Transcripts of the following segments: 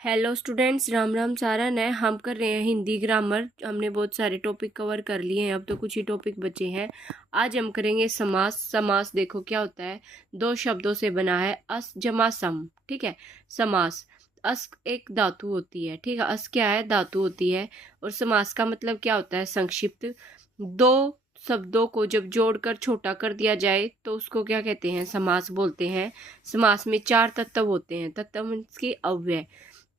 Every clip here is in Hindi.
हेलो स्टूडेंट्स, राम राम सारन है। हम कर रहे हैं हिंदी ग्रामर। हमने बहुत सारे टॉपिक कवर कर लिए हैं, अब तो कुछ ही टॉपिक बचे हैं। आज हम करेंगे समास। समास देखो क्या होता है, दो शब्दों से बना है, अस जमा सम। ठीक है। समास, अस एक धातु होती है। ठीक है, अस क्या है, धातु होती है। और समास का मतलब क्या होता है, संक्षिप्त। दो शब्दों को जब जोड़कर छोटा कर दिया जाए तो उसको क्या कहते हैं, समास बोलते हैं। समास में चार तत्व होते हैं। तत्व मीन्स की अव्यय।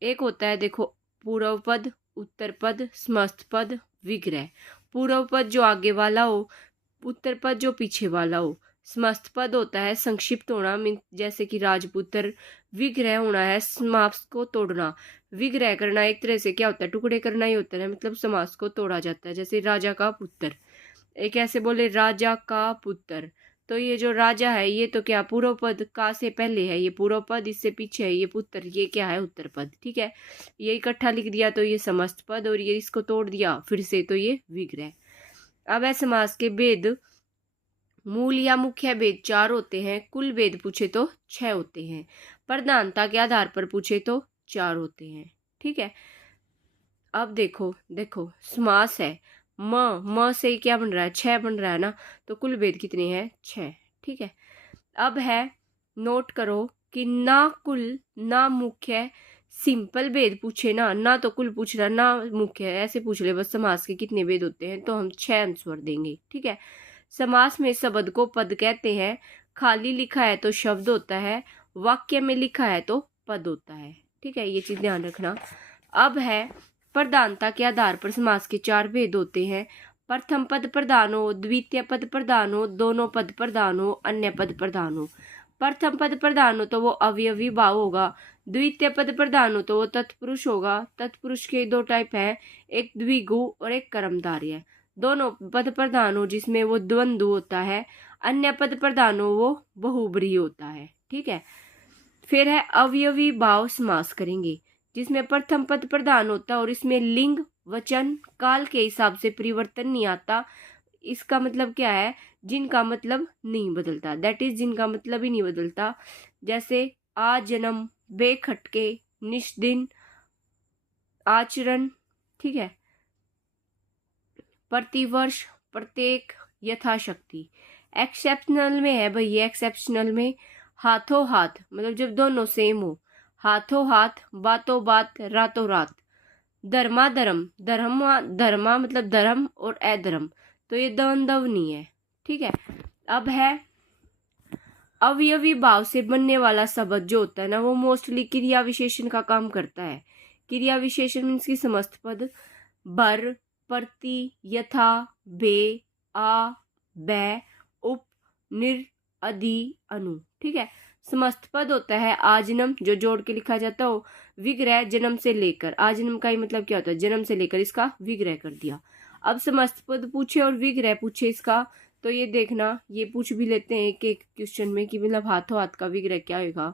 एक होता है देखो, पूर्व पद, उत्तर पद, समस्त पद, विग्रह। पूर्व पद जो आगे वाला हो, उत्तर पद जो पीछे वाला हो। समस्त पद होता है संक्षिप्त होना, मीन जैसे कि राजपुत्र। विग्रह होना है समास को तोड़ना। विग्रह करना एक तरह से क्या होता है, टुकड़े करना ही होता है, मतलब समास को तोड़ा जाता है। जैसे राजा का पुत्र, एक ऐसे बोले राजा का पुत्र, तो ये जो राजा है ये तो क्या पूर्व पद का से पहले है, ये पूर्व पद, इससे पीछे है ये पुत्र, ये क्या है, उत्तर पद। ठीक है, ये इकट्ठा लिख दिया तो ये समस्त पद, और ये इसको तोड़ दिया फिर से तो ये विग्रह। अब है समास के भेद। मूल या मुख्य भेद चार होते हैं, कुल भेद पूछे तो 6 होते हैं, प्रधानता के आधार पर पूछे तो 4 होते हैं। ठीक है। अब देखो देखो, समास है, म से क्या बन रहा है, 6 बन रहा है ना, तो कुल भेद कितने हैं, 6। ठीक है। अब है, नोट करो कि ना कुल ना मुख्य, सिंपल भेद पूछे ना, ना तो कुल पूछ रहा ना मुख्य, ऐसे पूछ ले बस समास के कितने भेद होते हैं, तो हम 6 आंसर देंगे। ठीक है। समास में शब्द को पद कहते हैं, खाली लिखा है तो शब्द होता है, वाक्य में लिखा है तो पद होता है। ठीक है, ये चीज ध्यान रखना। अब है, प्रधानता के आधार पर समास के 4 भेद होते हैं। प्रथम पद प्रधान हो, द्वितीय पद प्रधान हो, दोनों पद प्रधान हो, अन्य पद प्रधान हो। प्रथम पद प्रधान हो तो वो अवयवी भाव होगा। द्वितीय पद प्रधान हो तो वो तत्पुरुष होगा। तत्पुरुष के 2 टाइप है, एक द्विगु और एक कर्मधारय। दोनों पद प्रधान हो जिसमें वो द्वंद्व होता है। अन्य पद प्रधान हो वो बहुब्रीहि होता है। ठीक है। फिर है अवयवी भाव समास करेंगे, जिसमें प्रथम पद प्रधान होता है और इसमें लिंग वचन काल के हिसाब से परिवर्तन नहीं आता। इसका मतलब क्या है, जिनका मतलब नहीं बदलता, दैट इज जिनका मतलब ही नहीं बदलता। जैसे आ जन्म, बेखटके, निष्दिन, आचरण। ठीक है। प्रतिवर्ष, प्रत्येक, यथाशक्ति। एक्सेप्शनल में है भाई, ये एक्सेप्शनल में हाथों हाथ, मतलब जब दोनों सेम हो, हाथों हाथ, बातों बात, रातों रात। धर्मा धर्म, धर्मा धर्मा मतलब धर्म और अधर्म, तो ये द्वंद्व नहीं है। ठीक है। अब है, अवयवी भाव से बनने वाला शब्द जो होता है ना, वो मोस्टली क्रिया विशेषण का काम करता है। क्रिया विशेषण मीन्स की समस्त पद, बर, प्रति, यथा, बे, आ, बै, उप, निर, अधि, अनु। ठीक है। समस्त पद होता है आजन्म, जो जोड़ के लिखा जाता हो। विग्रह, जन्म से लेकर, आजन्म का ही मतलब क्या होता है, जन्म से लेकर, इसका विग्रह कर दिया। अब समस्त पद पूछे और विग्रह पूछे इसका, तो ये देखना, ये पूछ भी लेते हैं एक एक क्वेश्चन में कि मतलब हाथों हाथ का विग्रह क्या होगा,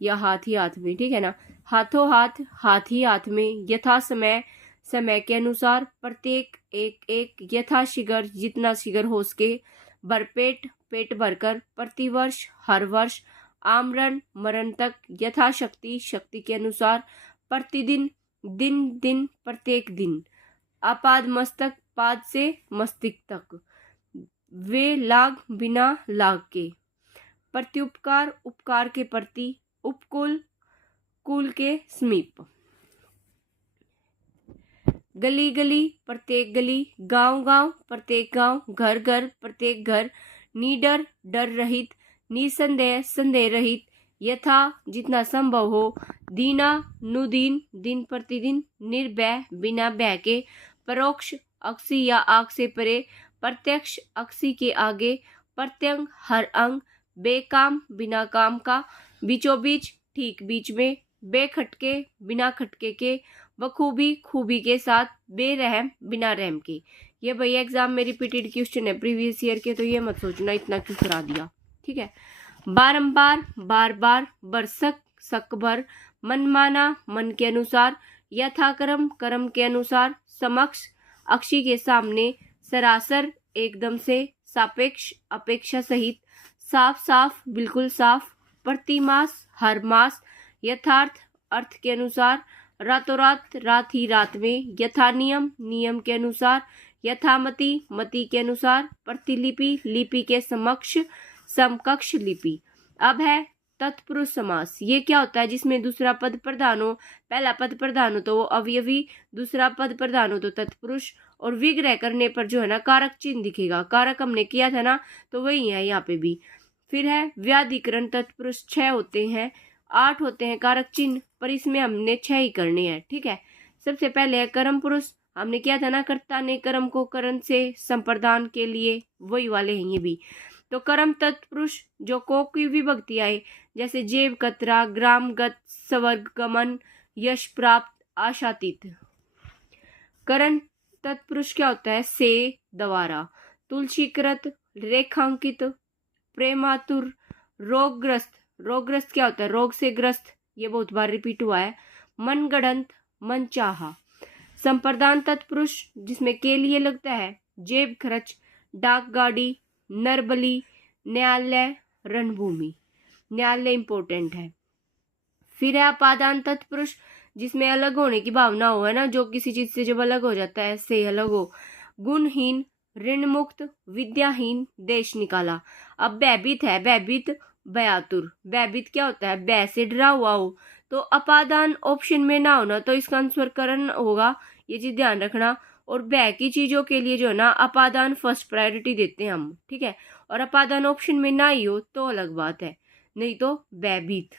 या हाथ ही हाथ में। ठीक है ना, हाथों हाथ, हाथ ही हाथ में, यथा समय, समय के अनुसार, प्रत्येक, एक एक, यथा शीघ्र, जितना शीघ्र हो सके, भरपेट, पेट भरकर, प्रतिवर्ष, हर वर्ष, आमरण, मरण तक, यथाशक्ति, शक्ति के अनुसार, प्रतिदिन, दिन दिन, प्रत्येक दिन, आपाद मस्तक, पाद से मस्तिष्क तक, वे लाग, बिना लाग के, प्रत्युपकार, उपकार के प्रति, उपकुल, कुल के समीप, गली गली, प्रत्येक गली, गांव गांव, प्रत्येक गांव, घर घर, प्रत्येक घर, निडर, डर रहित, निसंदेह, संदेह रहित, यथा, जितना संभव हो, दीना, नुदीन, दिन प्रतिदिन, निर्भय, बिना भय के, परोक्ष, अक्षी या आग से परे, प्रत्यक्ष, अक्षी के आगे, प्रत्यंग, हर अंग, बेकाम, बिना काम का, बीचों बीच, ठीक बीच में, बेखटके, बिना खटके के, बखूबी, खूबी के साथ, बेरहम, बिना रहम के। ये भैया एग्जाम में रिपीटेड क्वेश्चन है प्रीवियस ईयर के, तो ये मत सोचना इतना क्यों करा दिया। ठीक है। बारंबार, बार बार, बरसक, सक भर, मनमाना, मन के अनुसार, यथाक्रम, कर्म के अनुसार, समक्ष, अक्षी के सामने, सरासर, एकदम से, सापेक्ष, अपेक्षा सहित, साफ साफ, बिल्कुल साफ, प्रतिमास, हर मास, यथार्थ, अर्थ के अनुसार, रातों रात, रात ही रात में, यथा नियम, नियम के अनुसार, यथामति, मति के अनुसार, प्रतिलिपि, लिपि के समकक्ष लिपि। अब है तत्पुरुष समास। ये क्या होता है? जिसमें दूसरा पद प्रधान हो, पहला पद प्रधान हो तो वो अवयवी, दूसरा पद प्रधान हो तो तत्पुरुष, और विग्रह करने पर जो है ना कारक चिन्ह दिखेगा। कारक हमने किया था ना, तो वही है यहाँ पे भी। फिर है व्याधिकरण तत्पुरुष 6 होते हैं, 8 होते हैं कारक चिन्ह, पर इसमें हमने 6 ही करने हैं। ठीक है। सबसे पहले है कर्म पुरुष। हमने किया था ना, कर्ता ने कर्म को करण से संप्रदान के लिए, वही वाले हैं ये भी। तो कर्म तत्पुरुष जो को की विभक्ति आए, जैसे जेब कतरा, ग्रामगत, स्वर्गमन, यश प्राप्त, आशातीत। करण तत्पुरुष क्या होता है? से, द्वारा, तुलसीकृत, रेखांकित, प्रेमातुर, रोगग्रस्त। रोगग्रस्त क्या होता है? रोग से ग्रस्त, ये बहुत बार रिपीट हुआ है। मनगढ़ंत, मनचाहा। संप्रदान तत्पुरुष जिसमें के लिए लगता है, जेब खर्च, डाक गाड़ी, नरबली, न्यायालय, रणभूमि। न्यायालय इंपॉर्टेंट है। फिर है अपादान तत्पुरुष जिसमें अलग होने की भावना हो, है ना, जो किसी चीज से जब अलग हो जाता है, से अलग हो। गुणहीन, ऋण मुक्त, विद्याहीन, देश निकाला। अब भयभीत है, भयभीत, भयातुर। भयभीत क्या होता है? भय से डरा हुआ हो। तो अपादान ऑप्शन में ना होना, तो इसका आंसर करण होगा, ये चीज ध्यान रखना। और भय की चीजों के लिए जो है ना अपादान फर्स्ट प्रायोरिटी देते हैं हम। ठीक है। और अपादान ऑप्शन में ना ही हो तो अलग बात है, नहीं तो भयभीत।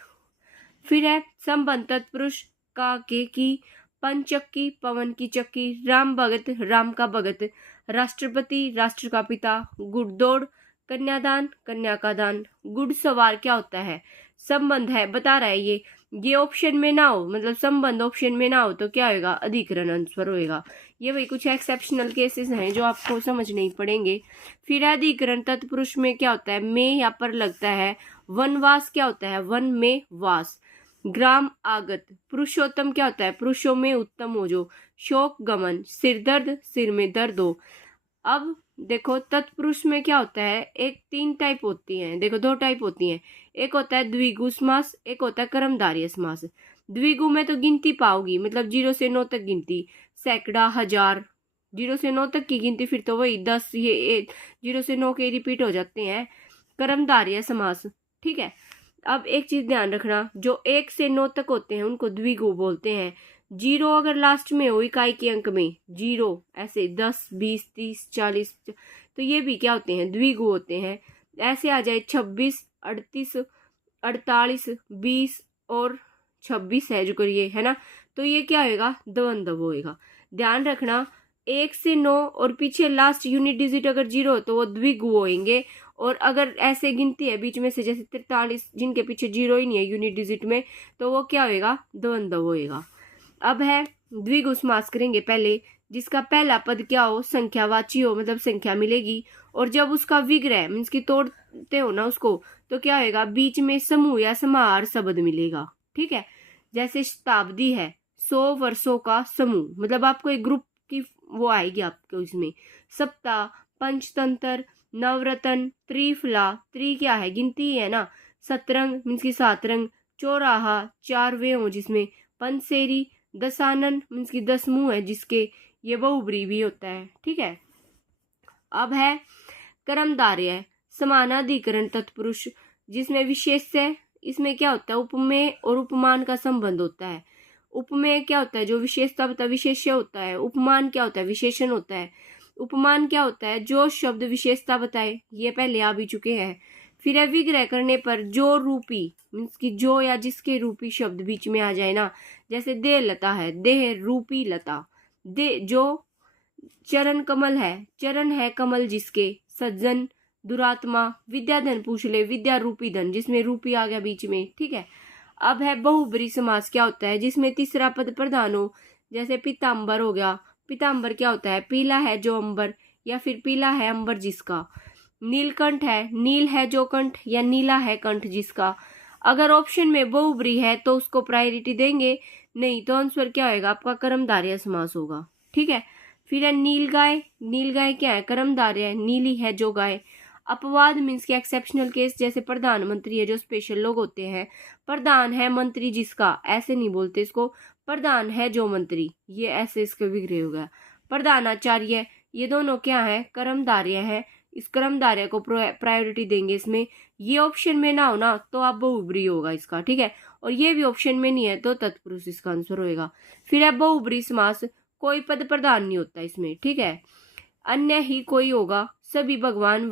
फिर है संबंध तत्पुरुष का, के की, पंचक्की, पवन की चक्की, राम भगत, राम का भगत, राष्ट्रपति, राष्ट्र का पिता, गुड़दौड़, कन्यादान, कन्या का दान। गुड़सवार क्या होता है? संबंध है, बता रहा है ये ऑप्शन में ना हो, मतलब संबंध ऑप्शन में ना हो तो क्या होगा? अधिकरण आंसर होएगा। ये वही कुछ एक्सेप्शनल केसेस हैं जो आपको समझने ही पड़ेंगे। फिर अधिकरण तत्पुरुष में क्या होता है? में यहाँ पर लगता है। वनवास क्या होता है? वन में वास। ग्राम आगत। पुरुषोत्तम क्या होता है? पुरुषों में उत्तम हो जो। शोक गमन, सिर दर्द, सिर में दर्द हो। अब देखो तत्पुरुष में क्या होता है? एक 3 टाइप होती हैं, देखो 2 टाइप होती हैं। एक होता है द्विगु समास, एक होता है कर्मधारय समास। द्विगु में तो गिनती पाओगी, मतलब 0 से 9 तक गिनती, सैकड़ा, हजार। 0 से 9 तक की गिनती फिर तो वही 10, ये 0 से 9 के रिपीट हो जाते हैं। कर्मधारय समास। ठीक है। अब एक चीज ध्यान रखना, जो 1 से 9 तक होते हैं उनको द्विगु बोलते हैं। 0 अगर लास्ट में हो इकाई के अंक में, 0 ऐसे 10, 20, 30, 40, तो ये भी क्या होते हैं? द्विगु होते हैं। ऐसे आ जाए 26, 38, 48, 20 और 26 है जो करिए, है ना, तो ये क्या होएगा? द्वंद्व होएगा। ध्यान रखना 1 से 9 और पीछे लास्ट यूनिट डिजिट अगर 0 हो तो वो द्विगु होंगे। और अगर ऐसे गिनती है बीच में से, जैसे 43 जिनके पीछे 0 ही नहीं है यूनिट डिजिट में, तो वो क्या होएगा? द्वंद्व होएगा। अब है द्विगु समास करेंगे पहले, जिसका पहला पद क्या हो? संख्यावाची हो, मतलब संख्या मिलेगी। और जब उसका विग्रह मीन्स की तोड़ते हो ना उसको, तो क्या होएगा? बीच में समूह या समाहार शब्द मिलेगा। ठीक है। जैसे शताब्दी है, 100 वर्षों का समूह, मतलब आपको एक ग्रुप की वो आएगी आपको इसमें। सप्ताह, पंचतंत्र, नवरत्न, त्रिफला, त्रि क्या है? गिनती है ना। सतरंग मीन्स की 7 रंग, चौराहा 4 वे हो जिसमें, पंसेरी, दशानन मीन्स की 10 मुंह है जिसके, ये बहुब्री भी होता है। ठीक है। अब है कर्मधारय समानाधिकरण तत्पुरुष जिसमें विशेष है। इसमें क्या होता है? उपमेय और उपमान का संबंध होता है। उपमेय क्या होता है? जो विशेषता होता है, विशेष्य होता है। उपमान क्या होता है? विशेषण होता है। उपमान क्या होता है? जो शब्द विशेषता बताए, ये पहले आ भी चुके हैं। फिर है विग्रह करने पर जो रूपी मीन्स की जो या जिसके रूपी शब्द बीच में आ जाए ना, जैसे देह लता है, देह रूपी लता। दे जो चरण कमल है, चरण है कमल जिसके, सज्जन, दुरात्मा, विद्याधन पूछ ले, विद्या रूपी धन, जिसमें रूपी आ गया बीच में। ठीक है। अब है बहुब्री समास क्या होता है? जिसमें तीसरा पद प्रधान हो, जैसे पीताम्बर हो गया। पीताम्बर क्या होता है? पीला है जो अंबर, या फिर पीला है अंबर जिसका। नीलकंठ है, नील है जो कंठ, या नीला है कंठ जिसका। अगर ऑप्शन में बहुब्री है तो उसको प्रायोरिटी देंगे, नहीं तो आंसर क्या होगा? आपका कर्मधारय समास होगा। ठीक है। फिर है नील गाय। नील गाय क्या है? कर्मधारय है, नीली है जो गाय। अपवाद मीन्स के एक्सेप्शनल केस, जैसे प्रधानमंत्री है जो स्पेशल लोग होते हैं। प्रधान है मंत्री जिसका, ऐसे नहीं बोलते इसको, प्रधान है जो मंत्री, ये ऐसे इसका विग्रह होगा। प्रधानाचार्य, ये दोनों क्या है, कर्मधारय है। इस कर्मधारय को प्रायोरिटी देंगे इसमें। ये ऑप्शन में ना हो ना तो आप बहुब्री होगा इसका, ठीक है। और ये भी ऑप्शन में नहीं है तो तत्पुरुष इसका आंसर होएगा। फिर है बहुब्री समास, कोई पद प्रधान नहीं होता इसमें, ठीक है। अन्य ही कोई होगा, सभी भगवानों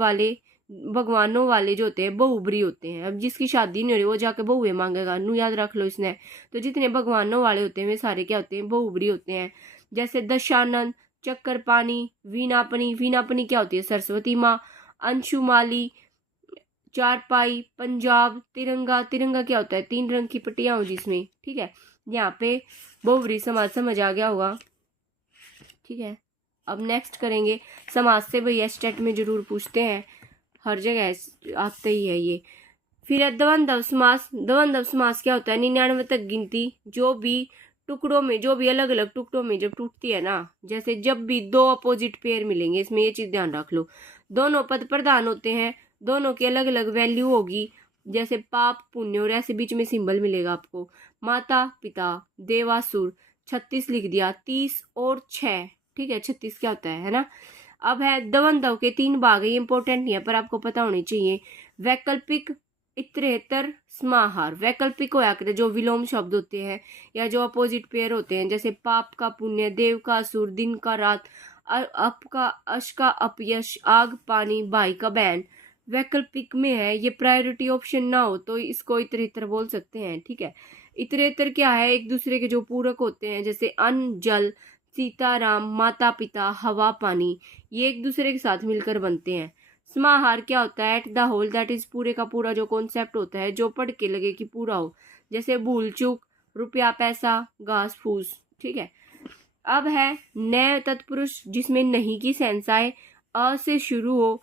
वाले जो होते हैं बहुब्री होते हैं। अब जिसकी शादी नहीं हो रही वो जाके बहुए मांगेगा, नू याद रख लो इसने। तो जितने भगवानों वाले होते हैं वे सारे क्या होते हैं, बहुब्री होते हैं। जैसे दशानंद, चक्करपाणी, वीणापनी, वीणापनी क्या होती है, सरस्वती माँ। अंशुमाली, चारपाई, पंजाब, तिरंगा, तिरंगा क्या होता है, 3 रंग की पट्टियां हो जिसमें, ठीक है। यहाँ पे बहुब्री समाज समझ आ गया होगा, ठीक है। अब नेक्स्ट करेंगे समाज से, भैया स्टेट में जरूर पूछते हैं, हर जगह आते ही है ये। फिर है द्वंद्व समास। द्वंद्व समास क्या होता है, 99 तक गिनती जो भी टुकड़ों में, जो भी अलग अलग टुकड़ों में जब टूटती है ना, जैसे जब भी 2 अपोजिट पेयर मिलेंगे, इसमें ये चीज ध्यान रख लो। दोनों पद प्रधान होते हैं, दोनों की अलग अलग वैल्यू होगी, जैसे पाप पुण्य, और ऐसे बीच में सिंबल मिलेगा आपको। माता पिता, देवासुर, 36 लिख दिया, 30 और 6, ठीक है। 36 क्या होता है ना। अब है द्वंद्व के 3 भाग है, ये इंपॉर्टेंट नहीं है पर आपको पता होनी चाहिए। वैकल्पिक, इतरेतर, समाहार। वैकल्पिक होया करते जो विलोम शब्द होते हैं या जो अपोजिट पेयर होते हैं, जैसे पाप का पुण्य, देव का असुर, दिन का रात, अप का अश का अपयश, आग पानी, भाई का बहन। वैकल्पिक में है, ये प्रायोरिटी ऑप्शन ना हो तो इसको इतरेतर बोल सकते हैं, ठीक है। इतरेतर क्या है, एक दूसरे के जो पूरक होते हैं, जैसे अन्न जल, सीताराम, माता पिता, हवा पानी, ये एक दूसरे के साथ मिलकर बनते हैं। समाहार क्या होता है, at the whole, that is पूरे का पूरा जो कॉन्सेप्ट होता है, जो पढ़ के लगे कि पूरा हो, जैसे भूल चूक, रुपया पैसा, घास फूस, ठीक है। अब है नए तत्पुरुष, जिसमें नहीं की सेंस आए, अ से शुरू हो,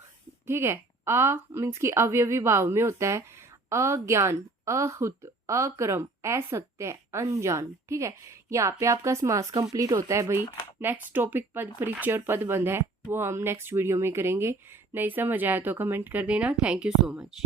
ठीक है। अ मीन्स की अवयवी भाव में होता है। अज्ञान, अहुत, अक्रम, असत्य, अनजान, ठीक है। यहाँ पे आपका समास कंप्लीट होता है भाई। नेक्स्ट टॉपिक पद परिचय और पद बंध है, वो हम नेक्स्ट वीडियो में करेंगे। नहीं समझ आया तो कमेंट कर देना। Thank you so much.